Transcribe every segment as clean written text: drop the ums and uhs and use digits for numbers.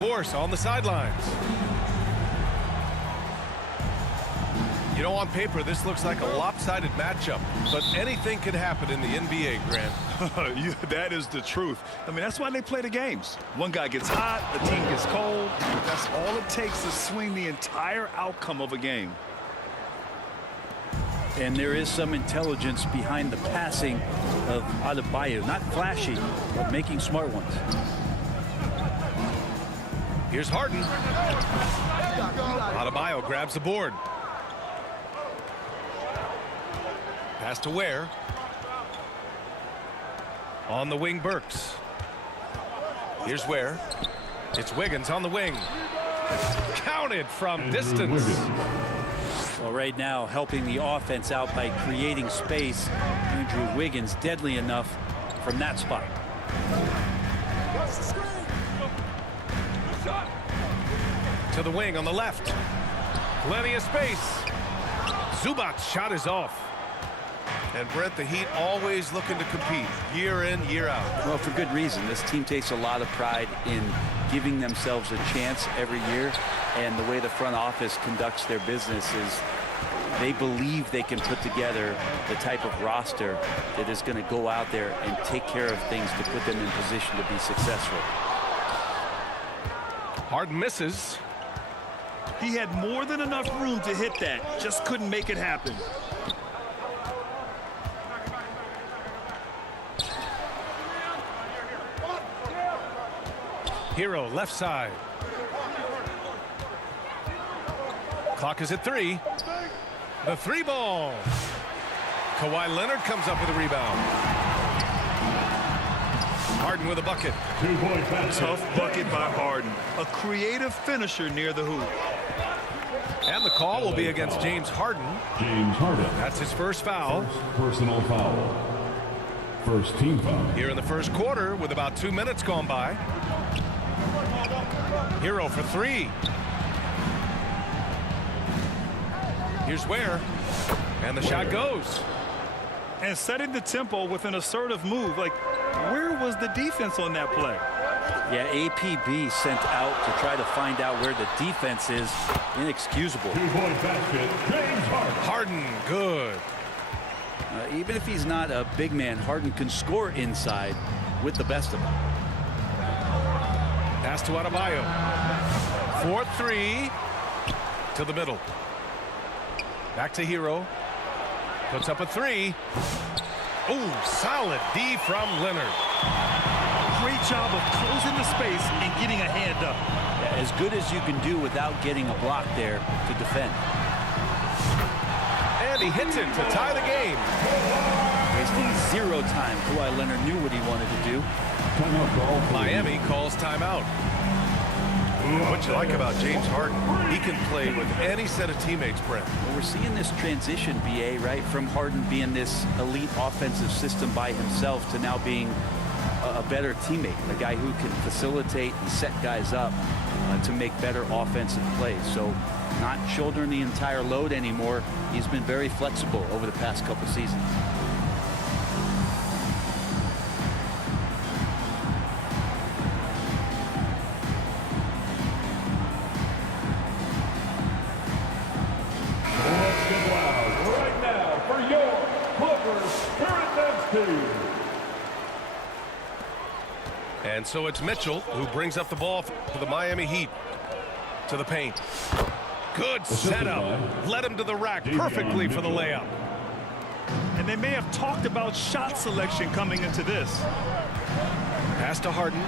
Force on the sidelines. You know, on paper, this looks like a lopsided matchup, but anything could happen in the NBA, Grant. Yeah, that is the truth. I mean, that's why they play the games. One guy gets hot, the team gets cold. That's all it takes to swing the entire outcome of a game. And there is some intelligence behind the passing of Adebayo. Not flashy, but making smart ones. Here's Harden. Adebayo grabs the board. Pass to Ware. On the wing, Burks. Here's Ware. It's Wiggins on the wing. Counted from distance. Well, right now, helping the offense out by creating space. Andrew Wiggins, deadly enough from that spot. To the wing on the left. Plenty of space. Zubac's shot is off. And Brett, the Heat always looking to compete year in, year out. Well, for good reason. This team takes a lot of pride in giving themselves a chance every year. And the way the front office conducts their business is they believe they can put together the type of roster that is going to go out there and take care of things to put them in position to be successful. Harden misses. He had more than enough room to hit that. Just couldn't make it happen. Hero left side. Clock is at 3. The 3 ball. Kawhi Leonard comes up with a rebound. Harden with a bucket. Tough bucket by Harden. A creative finisher near the hoop. And the call will be against James Harden. James Harden. That's his first foul. Personal foul. First team foul. Here in the first quarter with about 2 minutes gone by. Hero for 3. Here's Ware. And the shot goes. And setting the tempo with an assertive move. Like, where was the defense on that play? Yeah, APB sent out to try to find out where the defense is. Inexcusable. Two-point basket, James Harden. Harden, good. Even if he's not a big man, Harden can score inside with the best of them. Pass to Adebayo. 4-3 to the middle. Back to Hero. Puts up a 3. Ooh, solid D from Leonard. Great job of closing the space and getting a hand up. Yeah, as good as you can do without getting a block there to defend. And he hits it to tie the game. Wasting 0 time. Kawhi Leonard knew what he wanted to do. Miami calls timeout. What you like about James Harden, he can play with any set of teammates, Brent. Well, we're seeing this transition, BA, right, from Harden being this elite offensive system by himself to now being a better teammate, a guy who can facilitate and set guys up to make better offensive plays. So not shouldering the entire load anymore. He's been very flexible over the past couple seasons. Right now for your Clippers Current team. And so it's Mitchell who brings up the ball for the Miami Heat. To the paint. Good setup. Led him to the rack perfectly for the layup. And they may have talked about shot selection coming into this. Pass to Harden.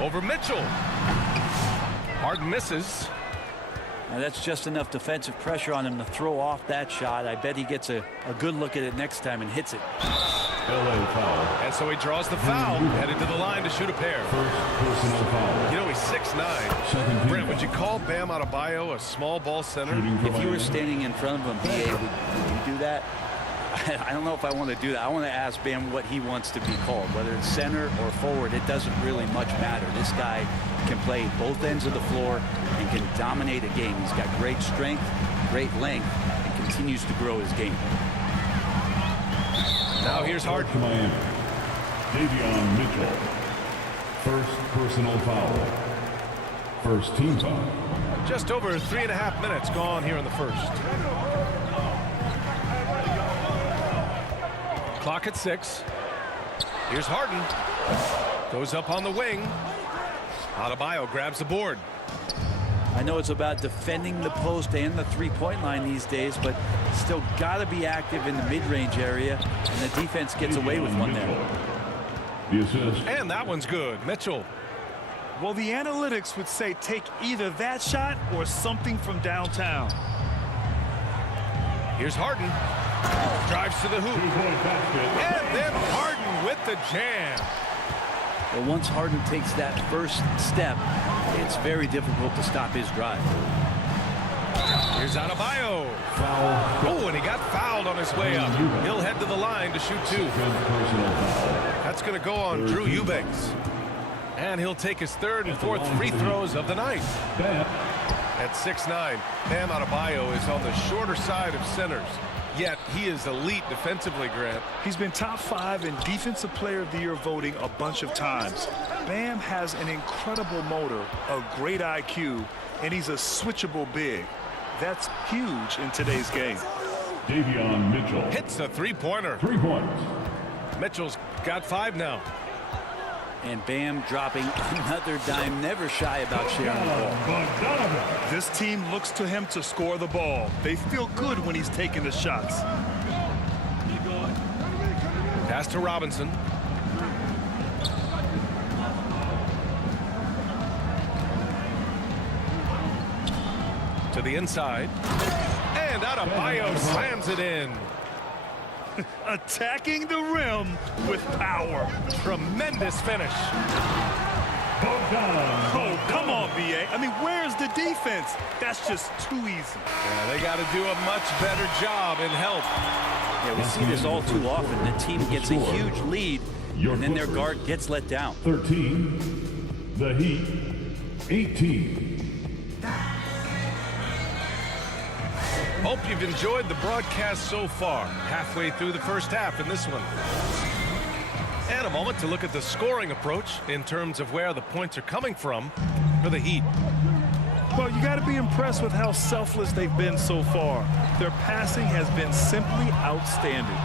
Over Mitchell. Harden misses. Now that's just enough defensive pressure on him to throw off that shot. I bet he gets a good look at it next time and hits it. LA foul. And so he draws the foul, headed to the line to shoot a pair. First personal foul. You know, he's 6'9". Brent, would you call Bam Adebayo a small ball center? If you were standing in front of him, BA, would you do that? I don't know if I want to do that. I want to ask Bam what he wants to be called, whether it's center or forward. It doesn't really much matter. This guy can play both ends of the floor and can dominate a game. He's got great strength, great length, and continues to grow his game. Now here's Harden. Miami. Davion Mitchell. First personal foul. First team foul. Just over 3.5 minutes gone here in the first. Clock at 6. Here's Harden. Goes up on the wing. Adebayo grabs the board. I know it's about defending the post and the three-point line these days, but still got to be active in the mid-range area, and the defense gets away with one there. The assist. And that one's good. Mitchell. Well, the analytics would say take either that shot or something from downtown. Here's Harden. Drives to the hoop. Two-point basket. And then Harden with the jam. But once Harden takes that first step, it's very difficult to stop his drive. Here's Adebayo. Foul. Oh, and he got fouled on his way up. He'll head to the line to shoot 2. Second personal foul. That's going to go on Drew Eubanks. And he'll take his third and fourth free throws of the night. Bam. At 6'9", Bam Adebayo is on the shorter side of centers. Yet he is elite defensively, Grant. He's been top 5 in Defensive Player of the Year voting a bunch of times. Bam has an incredible motor, a great IQ, and he's a switchable big. That's huge in today's game. Davion Mitchell. Hits a three-pointer. 3 points. Mitchell's got 5 now. And Bam dropping another dime, never shy about sharing the ball. Bogdanovic. This team looks to him to score the ball. They feel good when he's taking the shots. Pass to Robinson. To the inside. And Adebayo slams it in. Attacking the rim with power. Tremendous finish. Bogdan. Oh, come on, B.A. I mean, where's the defense? That's just too easy. Yeah, they got to do a much better job in help. Yeah, we see this all too often. The team gets a huge lead, and then their guard gets let down. 13. The Heat. 18. Hope you've enjoyed the broadcast so far. Halfway through the first half in this one. And a moment to look at the scoring approach in terms of where the points are coming from for the Heat. Well, you got to be impressed with how selfless they've been so far. Their passing has been simply outstanding.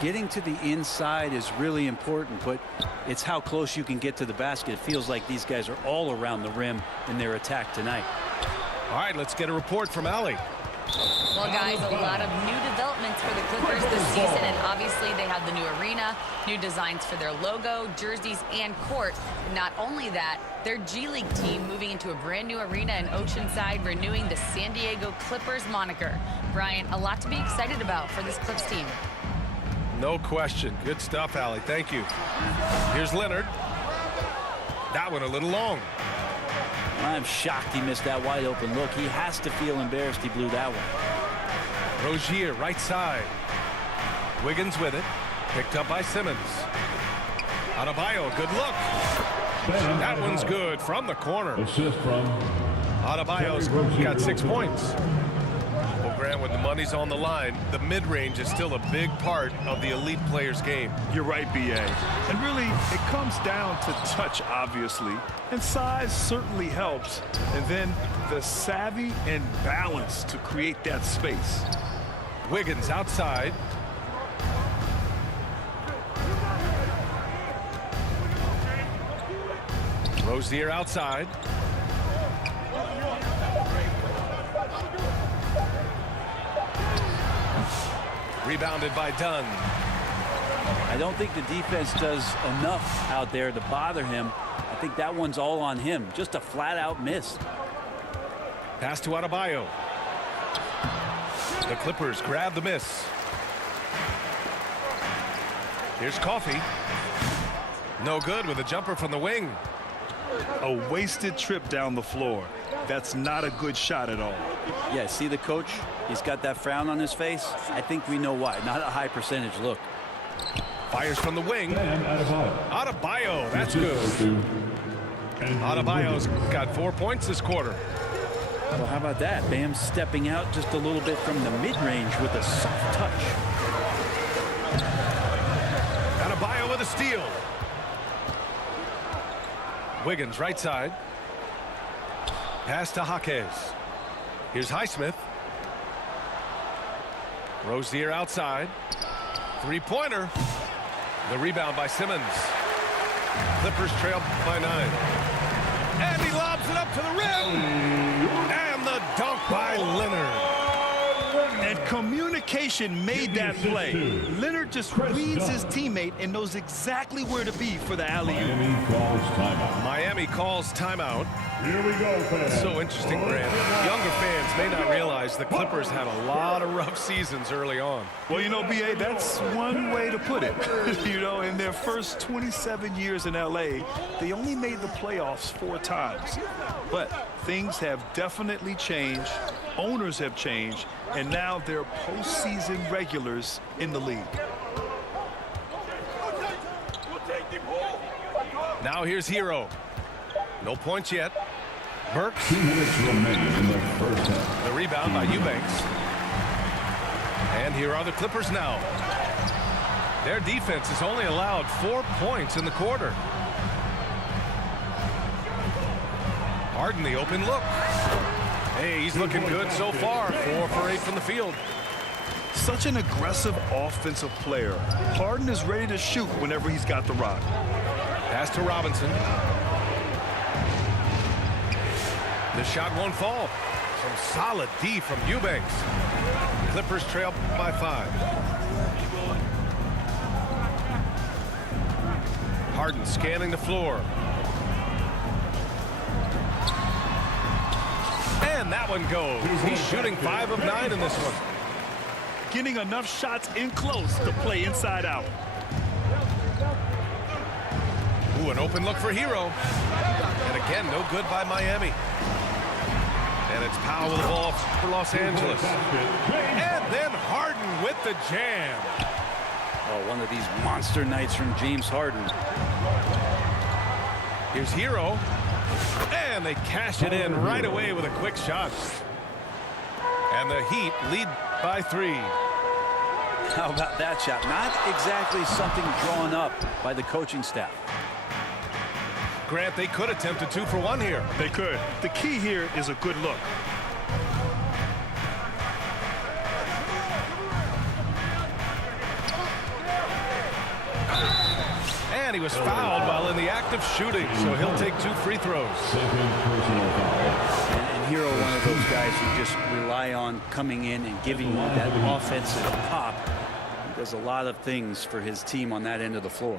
Getting to the inside is really important, but it's how close you can get to the basket. It feels like these guys are all around the rim in their attack tonight. All right, let's get a report from Allie. Well, guys, a lot of new developments for the Clippers this season, and obviously they have the new arena, new designs for their logo, jerseys, and court. Not only that, their G League team moving into a brand new arena in Oceanside, renewing the San Diego Clippers moniker. Brian, a lot to be excited about for this Clips team. No question. Good stuff, Allie. Thank you. Here's Leonard. That one a little long. I'm shocked he missed that wide open look. He has to feel embarrassed he blew that one. Rozier, right side. Wiggins with it. Picked up by Simmons. Adebayo, good look. Bam That one's Adebayo. good from the corner. Assist from Adebayo's got 6 points. Well, Grant, when the money's on the line, the mid-range is still a big part of the elite player's game. You're right, B.A. And really, it comes down to touch, obviously. And size certainly helps. And then the savvy and balance to create that space. Wiggins outside. Rozier outside. Rebounded by Dunn. I don't think the defense does enough out there to bother him. I think that one's all on him. Just a flat-out miss. Pass to Adebayo. The Clippers grab the miss. Here's Coffey. No good with a jumper from the wing. A wasted trip down the floor. That's not a good shot at all. Yeah, see the coach? He's got that frown on his face. I think we know why. Not a high percentage look. Fires from the wing. Bam Adebayo. Adebayo, that's Assist good. to Andrew Adebayo's Wiggins. got 4 points this quarter. Well, how about that? Bam stepping out just a little bit from the mid-range with a soft touch. Adebayo with a steal. Wiggins right side. Pass to Jaquez. Here's Highsmith. Rozier outside. Three-pointer. The rebound by Simmons. Clippers trail by 9. And he lobs it up to the rim. And the dunk by Leonard. And communication made that play. Leonard just reads his teammate and knows exactly where to be for the alley-oop. Miami calls timeout. Miami calls timeout. Here we go, fans. So interesting, Grant. Younger fans may not realize the Clippers had a lot of rough seasons early on. Well, you know, B.A., that's one way to put it. You know, in their first 27 years in L.A., they only made the playoffs 4 times. But things have definitely changed. Owners have changed. And now they're postseason regulars in the league. Now here's Hero. No points yet. Burks. 2 minutes remaining in the first half. The rebound by Eubanks. And here are the Clippers now. Their defense has only allowed 4 points in the quarter. Harden the open look. Hey, he's looking good so far. 4 for 8 from the field. Such an aggressive offensive player. Harden is ready to shoot whenever he's got the rock. Pass to Robinson. The shot won't fall. Some solid D from Eubanks. Clippers trail by 5. Harden scanning the floor. And that one goes. He's shooting 5 of 9 in this one. Getting enough shots in close to play inside out. Ooh, an open look for Hero. And again, no good by Miami. And it's Powell with the ball for Los Angeles. And then Harden with the jam. Oh, one of these monster nights from James Harden. Here's Hero. And they cash it in right away with a quick shot. And the Heat lead by 3. How about that shot? Not exactly something drawn up by the coaching staff. Grant, they could attempt a 2 for 1 here. They could. The key here is a good look. And he was fouled while in the act of shooting, so he'll take 2 free throws. Second personal foul. And Hero, one of those guys who just rely on coming in and giving you that offensive pop. He does a lot of things for his team on that end of the floor.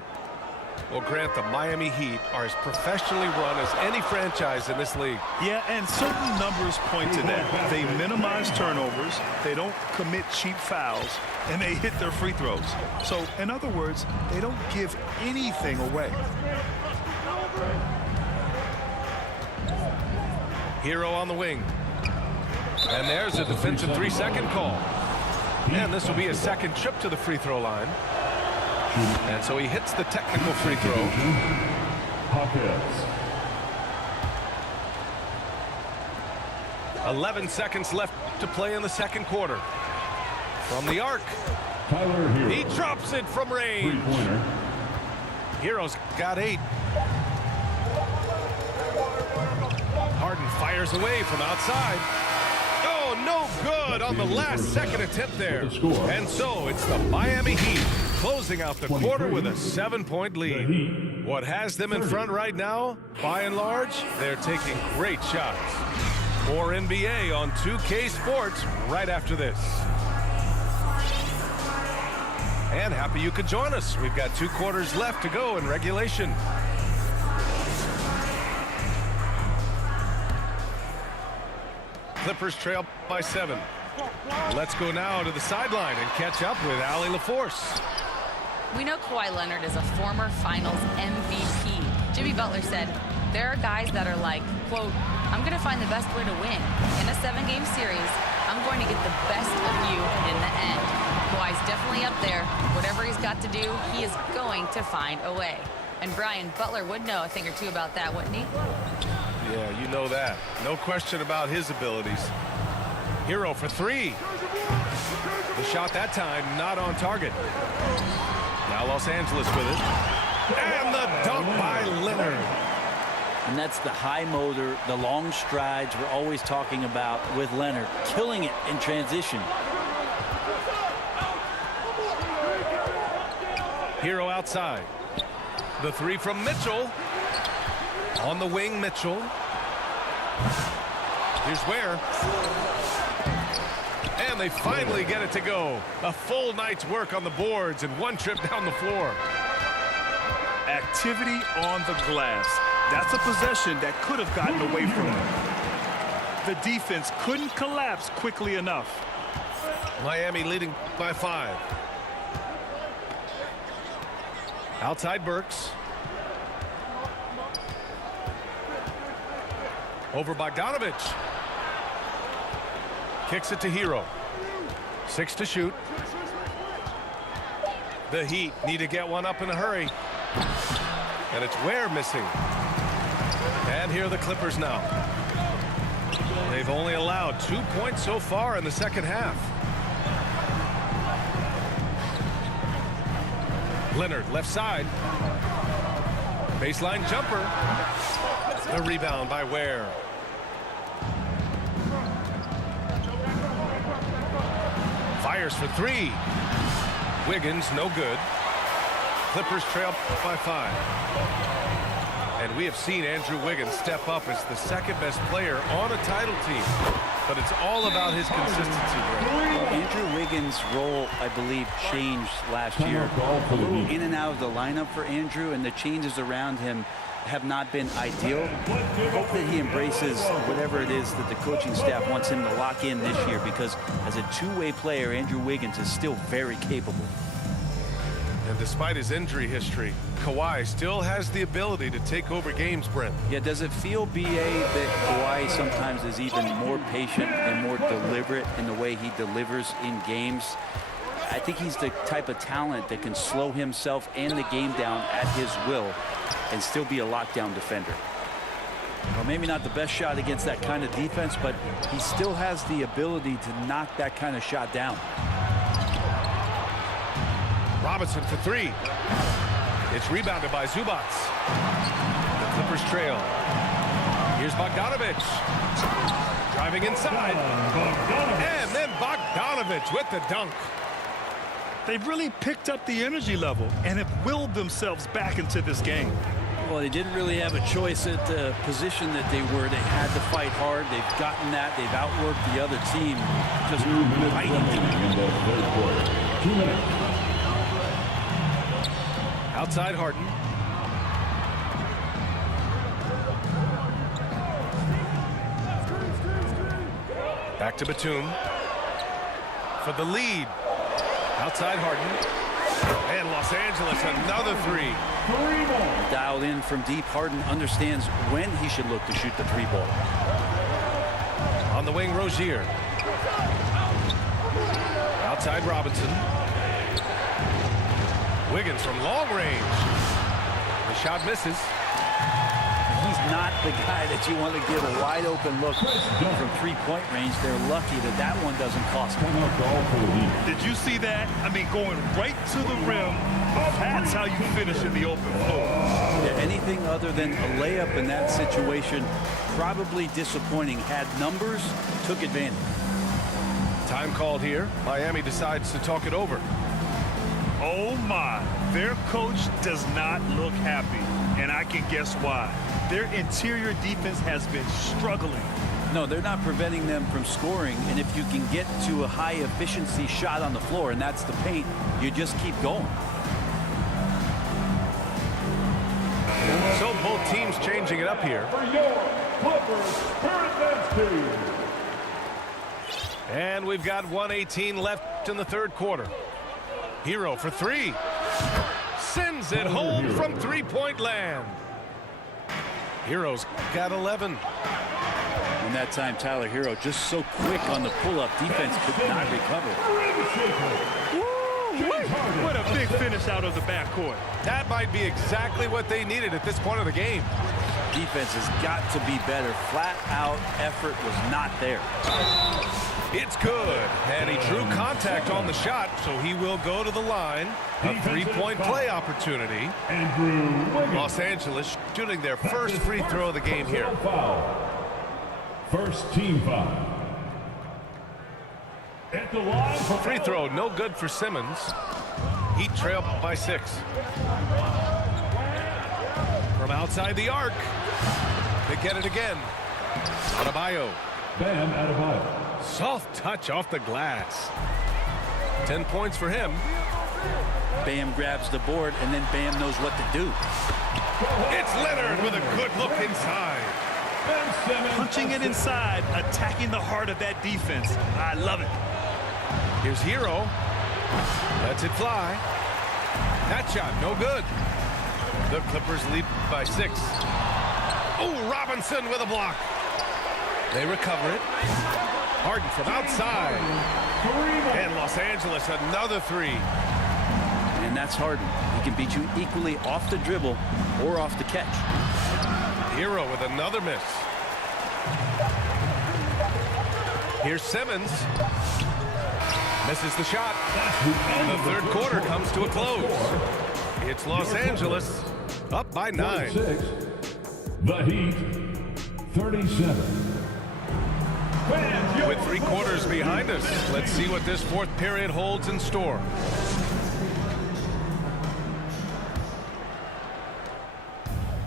Well, Grant, the Miami Heat are as professionally run as any franchise in this league. Yeah, and certain numbers point to that. They minimize turnovers, they don't commit cheap fouls, and they hit their free throws. So, in other words, they don't give anything away. Hero on the wing. And there's a defensive 3-second call. And this will be his second trip to the free throw line. And so he hits the technical free throw. Hawkins. 11 seconds left to play in the second quarter. From the arc. Tyler Hero. He drops it from range. Three-pointer. Hero's got 8. Harden fires away from outside. Oh, no good on the last second attempt there. And so it's the Miami Heat closing out the quarter with a 7-point lead. What has them in front right now, by and large, they're taking great shots. More NBA on 2K Sports right after this. And happy you could join us. We've got 2 quarters left to go in regulation. Clippers trail by 7. Let's go now to the sideline and catch up with Allie LaForce. We know Kawhi Leonard is a former Finals MVP. Jimmy Butler said, there are guys that are like, quote, I'm going to find the best way to win. In a 7-game series, I'm going to get the best of you in the end. Kawhi's definitely up there. Whatever he's got to do, he is going to find a way. And Brian, Butler would know a thing or two about that, wouldn't he? Yeah, you know that. No question about his abilities. Hero for 3. The shot that time not on target. Now Los Angeles with it. And the dunk by Leonard. And that's the high motor, the long strides we're always talking about with Leonard, killing it in transition. Hero outside. The three from Mitchell. On the wing, Mitchell. Here's Ware. And they finally get it to go. A full night's work on the boards and one trip down the floor. Activity on the glass. That's a possession that could have gotten away from them. The defense couldn't collapse quickly enough. Miami leading by 5. Outside Burks. Over Bogdanovich. Kicks it to Hero. 6 to shoot. The Heat need to get one up in a hurry. And it's Ware missing. And here are the Clippers now. They've only allowed 2 points so far in the second half. Leonard left side. Baseline jumper. The rebound by Ware. Fires for 3. Wiggins no good. Clippers trail by 5. And we have seen Andrew Wiggins step up as the second best player on a title team. But it's all about his consistency. Well, Andrew Wiggins' role, I believe, changed last year. A little in and out of the lineup for Andrew, and the changes around him have not been ideal. Hope that he embraces whatever it is that the coaching staff wants him to lock in this year, because as a two-way player, Andrew Wiggins is still very capable. And despite his injury history, Kawhi still has the ability to take over games, Brent. Yeah, does it feel, BA, that Kawhi sometimes is even more patient and more deliberate in the way he delivers in games? I think he's the type of talent that can slow himself and the game down at his will and still be a lockdown defender. Well, maybe not the best shot against that kind of defense, but he still has the ability to knock that kind of shot down. Robinson for 3. It's rebounded by Zubac. The Clippers trail. Here's Bogdanovich. Driving inside. And then Bogdanovich with the dunk. They've really picked up the energy level and have willed themselves back into this game. Well, they didn't really have a choice at the position that they were. They had to fight hard. They've gotten that. They've outworked the other team. Just fighting. In the third quarter. 2 minutes. Outside Harden. Back to Batum. For the lead. Outside Harden. And Los Angeles, another 3. Dialed in from deep. Harden understands when he should look to shoot the 3-ball. On the wing, Rozier. Outside Robinson. Wiggins from long range. The shot misses. He's not the guy that you want to give a wide open look from 3-point range. They're lucky that that one doesn't cost them. Did you see that? I mean, going right to the rim. That's how you finish in the open floor. Yeah, anything other than a layup in that situation, probably disappointing. Had numbers, took advantage. Time called here. Miami decides to talk it over. Oh my, their coach does not look happy, and I can guess why. Their interior defense has been struggling. No, they're not preventing them from scoring, and if you can get to a high efficiency shot on the floor, and that's the paint, you just keep going. So both teams changing it up here. For your Clippers, Spirit Dance Team. And we've got 1:18 left in the third quarter. Hero for 3. Sends it home from 3-point land. Hero's got 11. And that time, Tyler Hero just so quick on the pull-up. Defense could not recover. Woo! What a big finish out of the backcourt. That might be exactly what they needed at this point of the game. Defense has got to be better. Flat out effort was not there. It's good, and he drew contact on the shot, so he will go to the line. A three-point play opportunity. Los Angeles shooting their first free throw of the game here. First team foul. At the line for Free throw, no good for Simmons. Heat trail by 6. From outside the arc, they get it again. Adebayo. Bam Adebayo. Soft touch off the glass. 10 points for him. Bam grabs the board, and then Bam knows what to do. It's Leonard with a good look inside. Punching it inside, attacking the heart of that defense. I love it. Here's Hero. Lets it fly. That shot, no good. The Clippers lead by 6. Oh, Robinson with a block. They recover it. Harden from outside. And Los Angeles, another 3. And that's Harden. He can beat you equally off the dribble or off the catch. Hero with another miss. Here's Simmons. Misses the shot. The third quarter comes to a close. It's Los Angeles up by 9. 6. The Heat, 37. With 3 quarters behind us, let's see what this fourth period holds in store.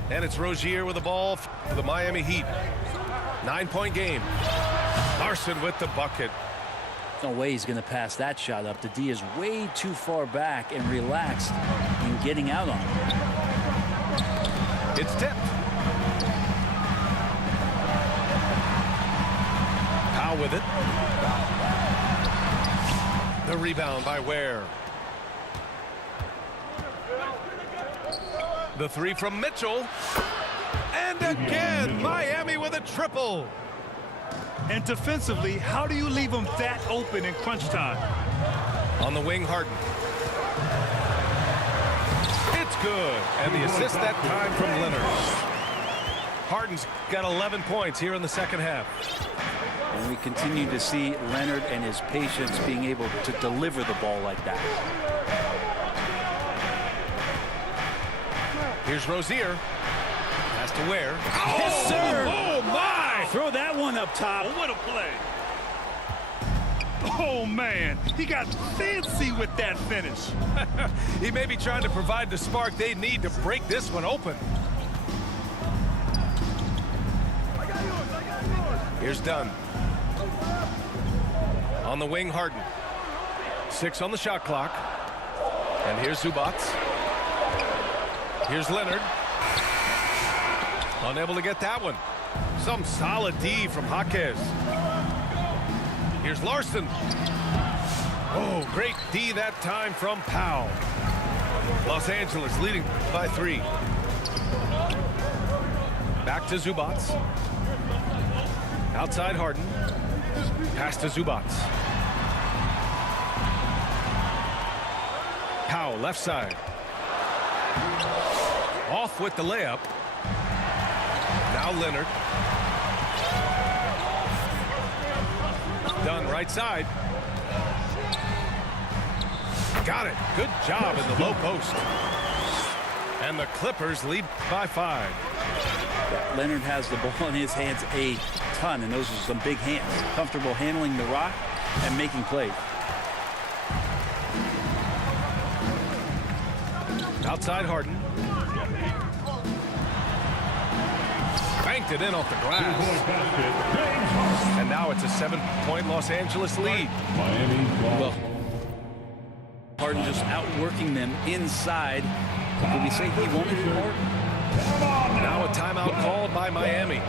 And it's Rozier with the ball for the Miami Heat. 9-point game. Larson with the bucket. No way he's going to pass that shot up. The D is way too far back and relaxed in getting out on it. It's tipped. Powell with it. The rebound by Ware. The 3 from Mitchell. And again, Miami with a triple. And defensively, how do you leave them that open in crunch time? On the wing, Harden. It's good. And the assist that time from Leonard. Harden's got 11 points here in the second half. And we continue to see Leonard and his patience being able to deliver the ball like that. Here's Rozier. Has to Ware. Yes, sir. Oh, my! Throw that one up top. What a play. Oh, man. He got fancy with that finish. He may be trying to provide the spark they need to break this one open. Here's Dunn. On the wing, Harden. 6 on the shot clock. And here's Zubac. Here's Leonard. Unable to get that one. Some solid D from Jaquez. Here's Larson. Oh, great D that time from Powell. Los Angeles leading by 3. Back to Zubac. Outside Harden. Pass to Zubac. Powell left side. Off with the layup. Now Leonard. Dunn right side. Got it. Good job in the low post. And the Clippers lead by 5. Leonard has the ball in his hands a ton, and those are some big hands. Comfortable handling the rock and making plays. Outside Harden. Banked it in off the glass. And now it's a 7-point Los Angeles lead. Miami ball. Well, Harden just outworking them inside. Did we say he wanted it more? Now a timeout called by Miami.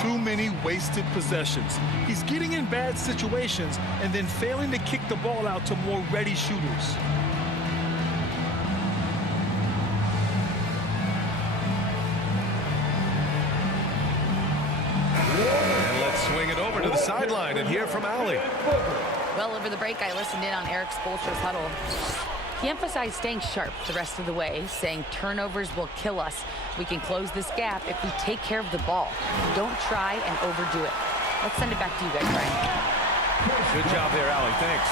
Too many wasted possessions. He's getting in bad situations and then failing to kick the ball out to more ready shooters. And let's swing it over to the sideline and hear from Allie. Well, over the break, I listened in on Eric Spoelstra's huddle. He emphasized staying sharp the rest of the way, saying turnovers will kill us. We can close this gap if we take care of the ball. Don't try and overdo it. Let's send it back to you guys, Brian. Good job there, Allie. Thanks.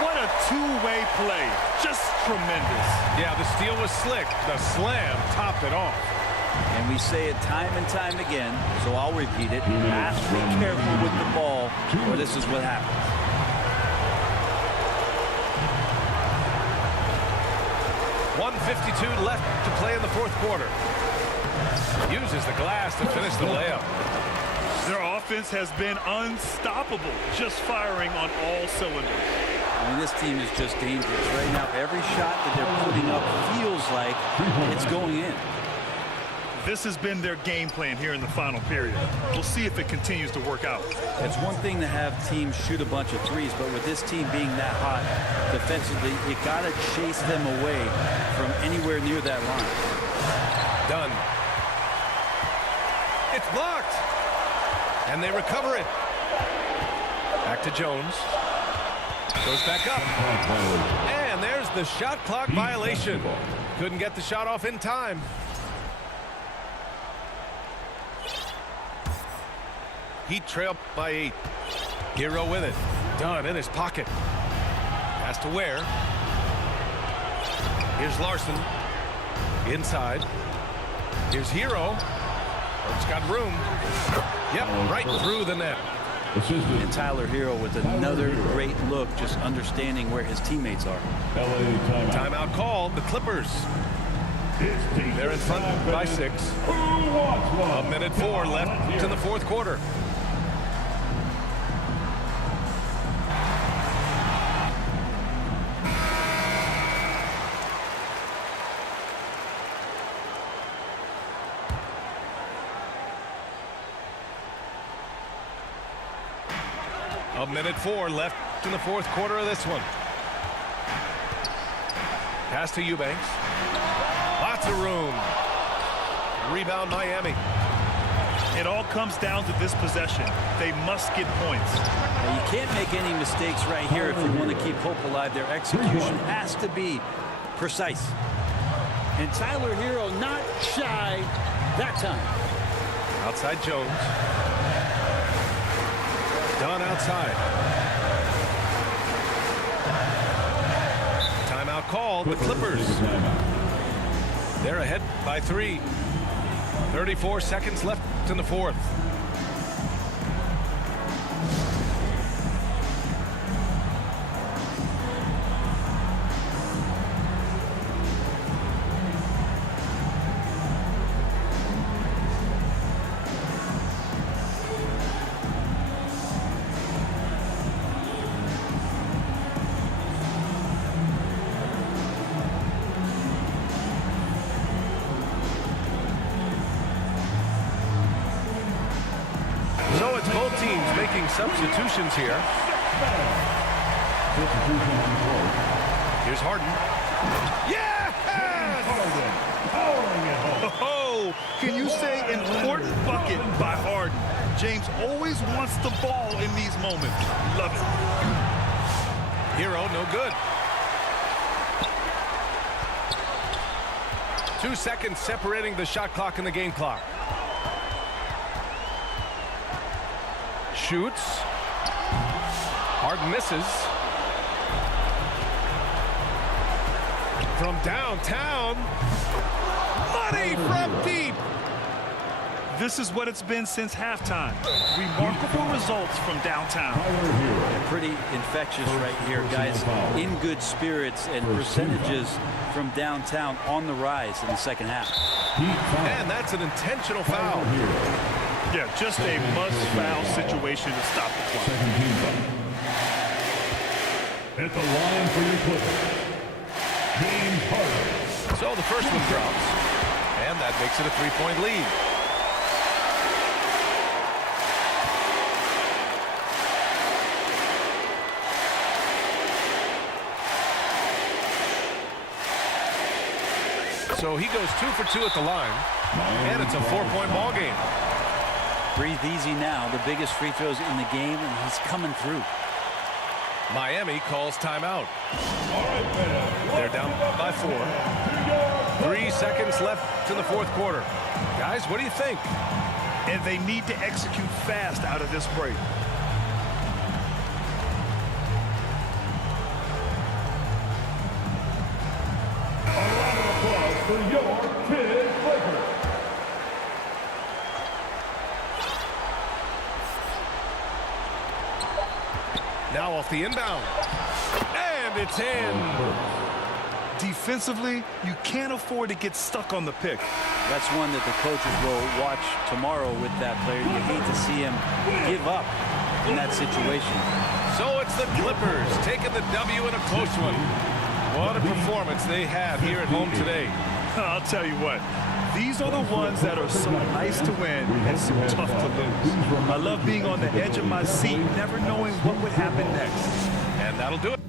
What a two-way play. Just tremendous. Yeah, the steal was slick. The slam topped it off. And we say it time and time again, so I'll repeat it. Have to be careful with the ball, or this is what happens. .152 left to play in the fourth quarter. Uses the glass to finish the layup. Their offense has been unstoppable, just firing on all cylinders. I mean, this team is just dangerous. Right now, every shot that they're putting up feels like it's going in. This has been their game plan here in the final period. We'll see if it continues to work out. It's one thing to have teams shoot a bunch of threes, but with this team being that hot defensively, you got to chase them away from anywhere near that line. Done. It's blocked. And they recover it. Back to Jones. Goes back up. And there's the shot clock violation. Couldn't get the shot off in time. Heat trail by 8. Hero with it. Dunn in his pocket. Pass to Ware. Here's Larson. Inside. Here's Hero. It's got room. Yep, right through the net. And Tyler Hero with another great look, just understanding where his teammates are. Timeout called. The Clippers. They're in front by 6. A minute 4 left in the fourth quarter. A minute 4 left in the fourth quarter of this one. Pass to Eubanks. Lots of room. Rebound Miami. It all comes down to this possession. They must get points. Now, you can't make any mistakes right here if you want to keep hope alive. Their execution has to be precise. And Tyler Hero not shy that time. Outside Jones. Dunn outside. Timeout called. The Clippers. They're ahead by 3. 34 seconds left in the fourth. So it's both teams making substitutions here. Here's Harden. Yes! Oh, can you say important bucket by Harden? James always wants the ball in these moments. Love it. Hero, no good. 2 seconds separating the shot clock and the game clock. Shoots. Harden misses. From downtown. Money from deep. This is what it's been since halftime. Remarkable results from downtown. Pretty infectious right here, guys. In good spirits and percentages from downtown on the rise in the second half. And that's an intentional foul. Yeah, just a must-foul situation to stop the clock. At the line for your Clippers, James Harden. So the first one drops, and that makes it a 3-point lead. So he goes 2 for 2 at the line, and it's a 4-point ball game. Breathe easy now. The biggest free throws in the game, and he's coming through. Miami calls timeout. They're down by 4. 3 seconds left in the fourth quarter. Guys, what do you think? And they need to execute fast out of this break. A round of applause for your Kid Clippers. Now off the inbound. And it's in. Defensively, you can't afford to get stuck on the pick. That's one that the coaches will watch tomorrow with that player. You hate to see him give up in that situation. So it's the Clippers taking the W in a close one. What a performance they had here at home today. I'll tell you what, these are the ones that are so nice to win and so tough to lose. I love being on the edge of my seat, never knowing what would happen next. And that'll do it.